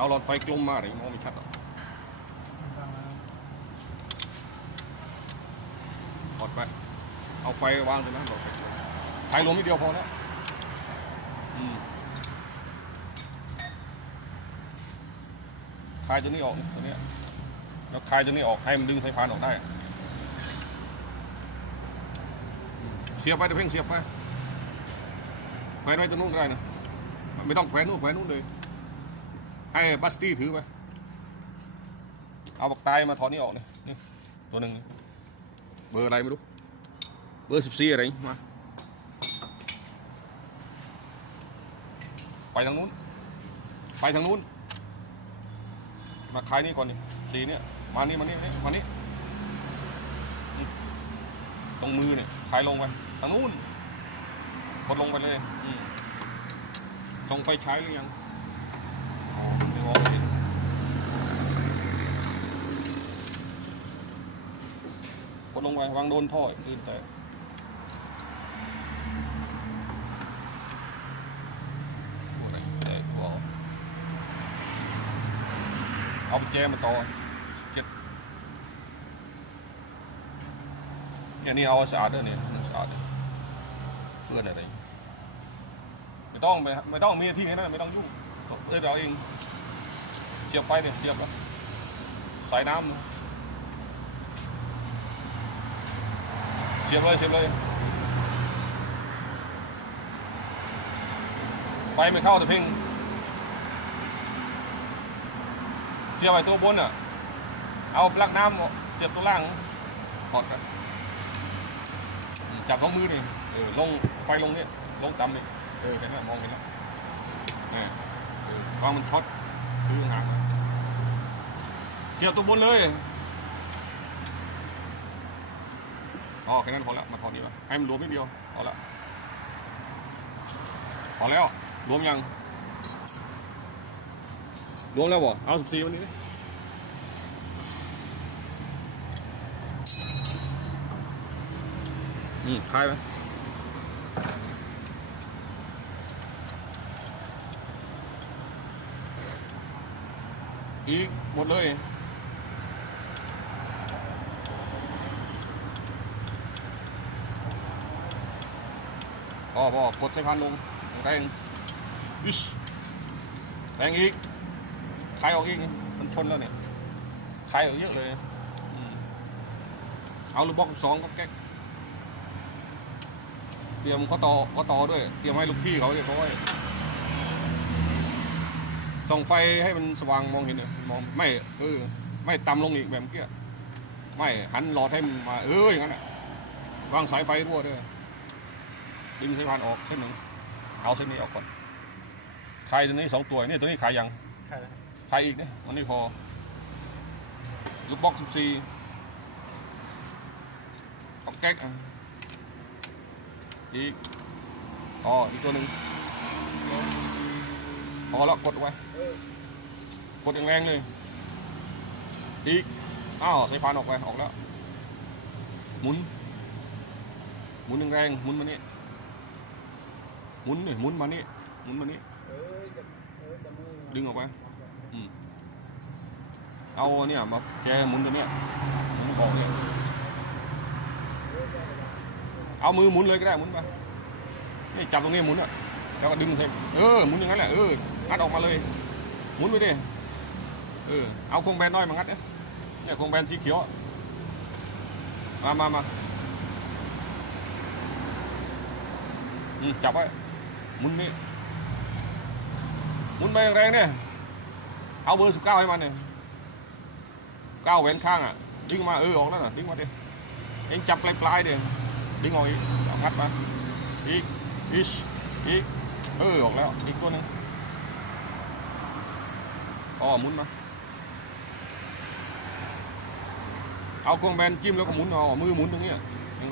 เอาหลอดไฟกลมมาอะไรมองไม่ชัดหรอกถอดไป เอาไฟวางตรงนั้นหลอดไฟกลมถ่ายลมนิดเดียวพอแล้วอืมคลายตัวนี้ออกตัวเนี้ยแล้วคลายตัวนี้ออกให้มันดึงสายพานออกได้ เสียบไปเดี๋ยวเพ่งเสียบไปแขวนไว้ตรงนู้นก็ได้นะ ไม่ต้องแขวนนู้นแขวนนู้นเลย ให้บัสตี้ถือไป เอาปากตายมาถอนนี่ออกนี่นี่ตัวหนึ่งเบอร์อะไรไม่รู้ เบอร์สิบสี่อะไรมา ไปทางนู้น ไปทางนู้น มาคลายนี่ก่อนนี่สีเนี่ย มานี่มานี่นี่มานี่ตรงมือเนี่ยคลายลงไปทางนู้นกดลงไปเลยส่งไฟใช้หรือยัง อ๋อไม่มองไม่เห็น กดลงไปวางโดนท่อลื่แต่ไหนแต่ตัวเอาไปแจมาต่อเจ็ดเนี่นี่เอาสะอาดเด้อเนี่ยสะอาดเพื่อนอะไรไม่ต้องไม่ไม่ต้องมีที่ให้นั่นไม่ต้องยุ่งเออเราเองเสียบไฟเนี่ยเสียบแล้วสายน้ำ เสียบเลยเสียบเลยไฟไม่เข้าแต่เพ่งเสียบไว้ตัวบนอะ เอาปลั๊กน้ำเสียบตัวล่างถอดกันจับสองมือนี่เออลงไฟลงเนี่ยลงต่ำนี่เออเห็นไหมมองเห็นแล้วเนี่ยเออวางมันช็อตดูห่างเสียบตัวบนเลย อ๋อแค่นั้นพอแล้วมาถอดดีกว่าให้มันรวมนิดเดียวพอแล้วพอแล้วรวมยังรวมแล้วบ่เอาสิบสี่วันนี้ดิอืมคลายไปอีกหมดเลย พอกดใส่พันลงแรงอิชแรงอีกคลายออกอีกมันชนแล้วเนี่ยคลายออกเยอะเลยเอาลูกบล็อกสองก็แก๊กเตรียมก็ต่อก็ต่อด้วย เตรียมให้ลูกพี่เขาเรียบร้อยส่องไฟให้มันสว่างมองเห็นเลยมองไม่เออไม่ต่ำลงอีกแบบเมื่อกี้ไม่หันหลอดให้มันมาเอออย่างนั้นอะวางสายไฟรั่วด้วย ดึงสายพานออกเส้นหนึ่งเอาเส้นนี้ออกก่อนคลายตัวนี้สองตัวนี่ตัวนี้ขายยังใช่แล้วคลายอีกนะมันนี่พอลูกบล็อกสิบสี่เอาแก๊กอีกอ๋ออีกตัวหนึ่งพอแล้วกดไว้กดแรงๆเลย อีก อ้าวสายพานออกไปออกแล้ว หมุน หมุนแรงๆหมุนมานี่ หมุนนี่หมุนมานี่หมุนมานี่ดึงออกไปอืมเอาเนี่ยมาแกหมุนตัวเนี้ยหมุนบอกเลยเอามือหมุนเลยก็ได้หมุนไปนี่จับตรงนี้หมุนอะแล้วก็ดึงใส่เออหมุนอย่างนั้นแหละเอองัดออกมาเลย หมุนไปดิเออเอาโครงแบนน้อยมางัดเนี่ยเนี่ยโครงแบนสีเขียวมามามาจับไว้ มุนนี่หมุนไปแรงเนี่ยเอาเบอร์สิบเก้าให้มันเนี่ยเก้าแหวนข้างอะดึงมาเออออกแล้วน่ะดึงมาดิเองจับปลายปลายๆดิดึงออกอีกเอางัดมาอีกอีชอีกเออออกแล้ว อีกตัวหนึงอ๋อหมุนมาเอาครงแบนจิ้มแล้วก็หมุนเอามือหมุนตรงนี้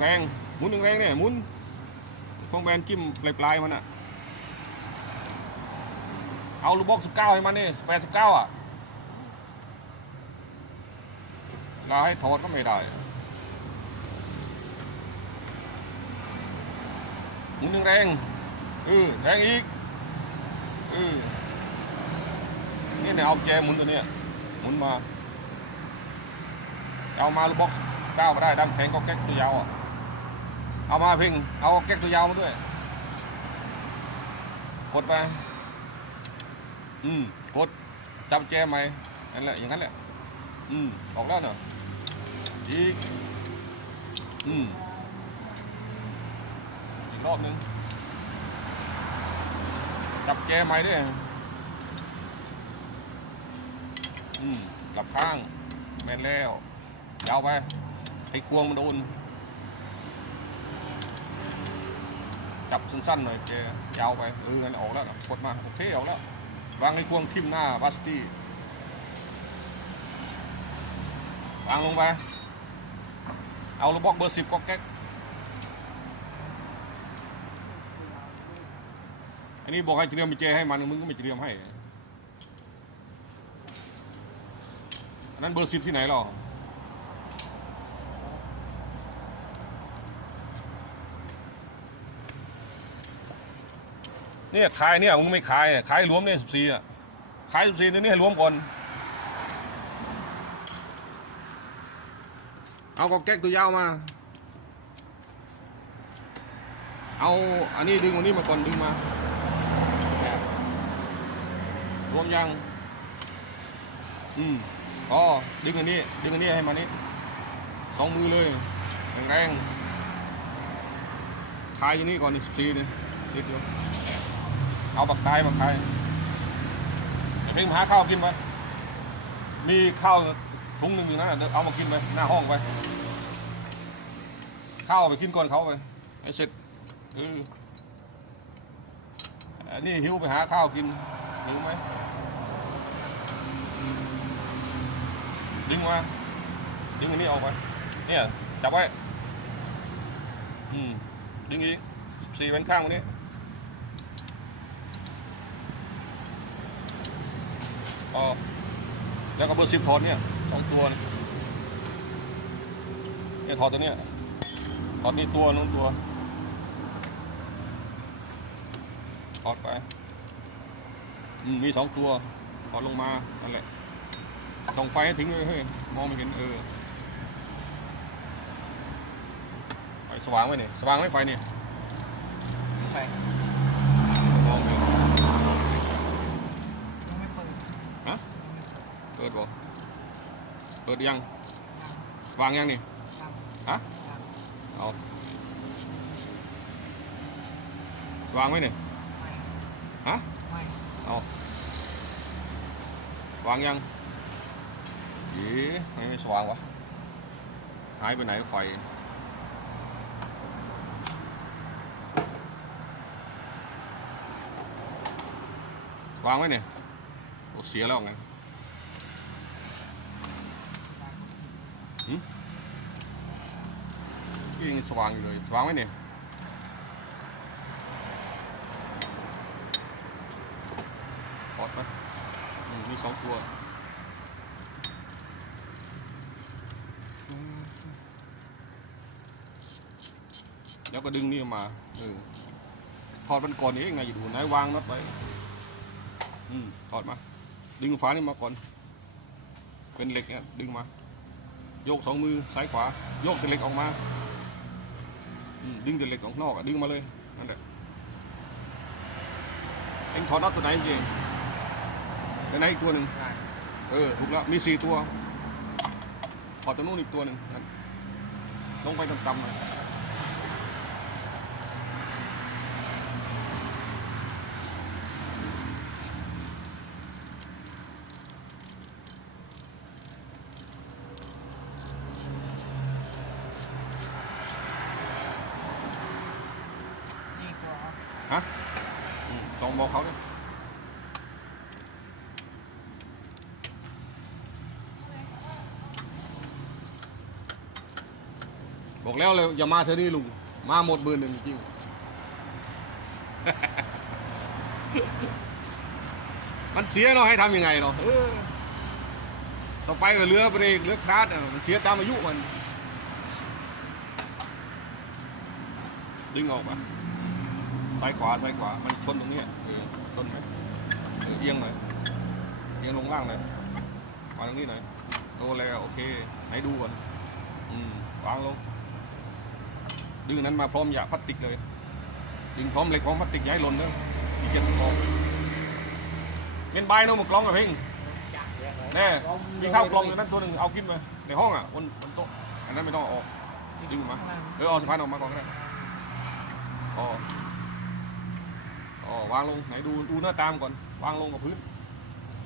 แรงๆหมุนแรงๆเนี่ยหมุนครงแบนจิ้มปลายๆมันอะ เอาลูกบอกสิบเก้าให้มันนี่แปดสิบเก้าอะเราให้ถอดก็ไม่ได้หมุนแรงเออแรงอีกเออนี่เนี่ยเอาแจหมุนตัวเนี้ยหมุนมา เอามาลูกบ็อกซ์ก้าวมาได้ดังแข็งก็แก๊กตัวยาวอะ เอามาพ่งเอาแก๊กตัวยาวมาด้วย กดไป อืมกดจับแจไหมนั่นแหละอย่างนั้นแหละอืมออกแล้วเนาะอีกอืมอีกรอบหนึงจับแจไหมด้วยอืมกลับข้างแม่นแล้วยาวไปให้ควงมันโดนจับสั้นๆหน่อยแกยาวไปเอองั้นออกแล้วกดมาโอเคออกแล้ว วางให้ควงทิ่มหน้าบัสตี้วางลงไป เอาลูกบล็อกเบอร์สิบก็แก๊ก อันนี้บอกให้เตรียมมีเจให้มันมึงก็ไม่เตรียมให้ อันนั้นเบอร์สิบที่ไหนหรอ เนี่ยขายเนี่ยมึงไม่ขายขายรวมเนี่ยสิบสี่อะขายสิบสี่ตัวนี้ให้รวมก่อน เอาก็แก๊กตัวยาวมา เอาอันนี้ดึงอันนี้มาก่อนดึงมารวมยัง อืมอ๋อดึงอันนี้ ดึงอันนี้ให้มานี่สองมือเลยแรงๆขายอย่างนี้ก่อนนี่สิบสี่นี่นิดเดียว เอาบักตายบักตายเดี๋ยวเพ่งหาข้าวกินไปมีข้าวถุงหนึ่งอยู่นั่นน่ะเดี๋ยวเอามากินไปหน้าห้องไปข้าวไปกินก่อนเขาไปให้เสร็จเอออันนี้หิวไปหาข้าวกินดึงไหมดึงมาดึงอันนี้ออกไปเนี่ยจับไว้อืมดึงอีกสี่เป็นข้างวันนี้ ก็แล้วก็เบอร์สิบถอดเนี่ยสองตัวเนี่ยเนี่ยถอดตัวเนี้ยถอดนี่ตัวนึงตัวถอดไปมมีสองตัวถอดลงมานั่นแหละส่องไฟให้ถึงเลยเฮ้ยมองไม่เห็นเออไฟสว่างไหมเนี่ยสว่างไหมไฟเนี่ย ไป มองไม่เห็น ยังไม่เปิด ฮะ เปิดบ่เปิดยัง วางยังนี่ยังฮะยังเอาวางไว้เนี่ยไม่ฮะไม่วางยังอีทำไมไม่สว่างวะหายไปไหนไฟวางไว้เนี่ยโอ้เสียแล้วไงหืม นี่ยังสว่างอยู่เลย สว่างไว้เนี่ยถอดไปอืมมีสองตัวแล้วก็ดึงนี่ออกมาเออถอดมันก่อนนี้ไงอยู่ดูไหนวางน็อตไว้อืมถอดมา ดึงฝานี่มาก่อน เป็นเหล็กเนี่ยดึงมา โยกสองมือซ้ายขวา โยกแต่เหล็กออกมา ดึงแต่เหล็กออกนอกอะดึงมาเลยนั่นแหละเอ็งถอดน็อตตัวไหนจริงตัวไหนอีกตัวหนึ่งใช่เออถูกแล้วมีสี่ตัวถอดตัวนู้นอีกตัวหนึ่งลงไปต่ำๆเลย องบอกเขาดิบอกแล้วเลยอย่ามาเธอนี่ลุง มาหมดเบอร์หนึ่งจริงมันเสียเนาให้ทำยังไงเนาต่อไปก็เรือเบรกเรือคลาดมันเสียตามอายุมัน ดึงออกมา ซ้ายขวาซ้ายขวา มันชนตรงเนี้ยเออชนไหมเออเอียงหน่อยเอียงลงล่างเลยมาตรงนี้หน่อยโดนแล้วโอเคไหนดูก่อนอืมวางลงดึงนั้นมาพร้อมยาพลาสติกเลยดึงพร้อมเหล็กพร้อมพลาสติกย่าให้หล่นเด้ออีกเย็นมันออกเงินใบโน้มกล้องกับเพ่งแน่ยิงข้าวกลองอยู่นั่นตัวหนึ่งเอากินมาในห้องอะบนบนโต๊ะอันนั้นไม่ต้องออกดึงมาเออเอาสะพานออกมาก่อนก็ได้อ๋ออ๋อ วางลงไหนดูดูหน้าตามก่อน วางลงกับพื้น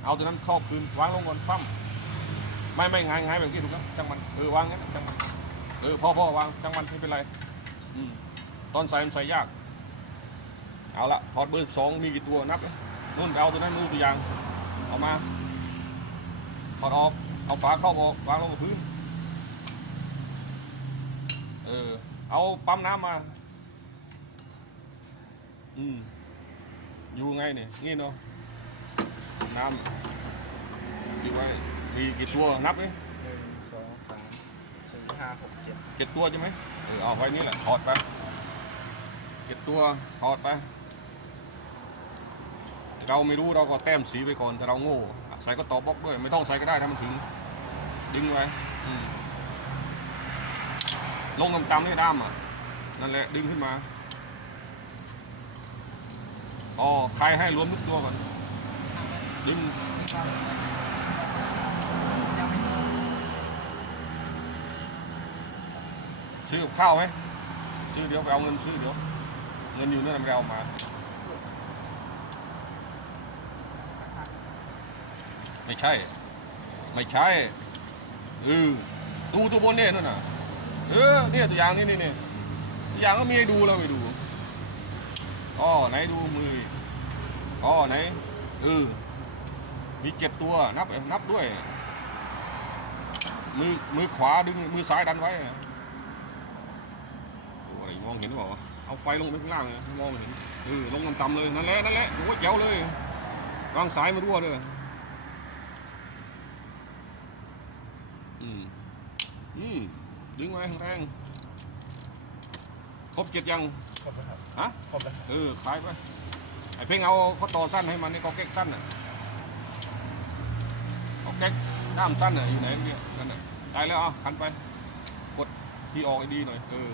เอาตัวนั้นครอบพื้นวางลงก่อนปั้มไม่ไม่งายงายแบบนี้ถูกแล้วจังมันเออวางงั้นจังมันเออพ่อพ่อวางจังมันไม่เป็นไรอืมตอนใส่มันใส่ยาก เอาละถอดเบอร์สองมีกี่ตัวนับเลยนู่นเอาตัวนั้นนู่นตัวอย่างเอามาถอดออกเอาฝาครอบออกวางลงกับพื้นเออเอาปั๊มน้ำมา อืม อยู่ไงเนี่ยนี่เนาะน้ำอยู่ไว้มีกี่ตัวนับไหมหนึ่งสองสามสี่ห้าหกเจ็ดเจ็ดตัวใช่ไหมเออเอาไว้นี่แหละถอดไปเจ็ดตัวถอดไปเราไม่รู้เราก็แต้มสีไปก่อนแต่เราโง่ใส่ก็ต่อบล็อกด้วย ไม่ต้องใส่ก็ได้ถ้ามันถึง ดึงไว้อืมลงต่ำๆนี่ด้ามอะนั่นแหละดึงขึ้นมา อ๋อใครให้รวมทุกตัวก่อนดึงยังซื้อกับข้าวไหมซื้อเดี๋ยวไปเอาเงินซื้อเดี๋ยวเงินอยู่นั่นไม่ได้เอามาไม่ใช่ ไม่ใช่เออดูตัวบนเนี่ยนั่นน่ะเออเนี่ยตัวอย่างนี่นี่นี่ตัวอย่างก็มีให้ดูแล้วไม่ดู อ๋อไหนดูมืออ๋อไหนเออมีเจ็ดตัวนับนับด้วย มือมือขวาดึงมือซ้ายดันไว้ดูอะไรมองเห็นหรือเปล่าเอาไฟลงไปข้างล่างเลยมองไม่เห็นเออลงต่ำๆเลยนั่นแหละนั่นแหละโอ้แจ๋วเลยวางสายมารั่วเลยอืมอืมดึงไว้แรงครบเจ็ดยังครบแล้ว ฮะครบแล้วเออขายไปไอ้เพ่งเอาเขาต่อสั้นให้มันนี่ก็เก๊กสั้นอะก็เก๊กด้ามสั้นอะอยู่ไหนเนี่ยนั่นน่ะได้แล้วอะขันไปกดที่ออกให้ดีหน่อยเออ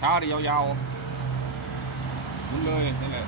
ช้าดียาวๆหมุนเลยนั่นแหละ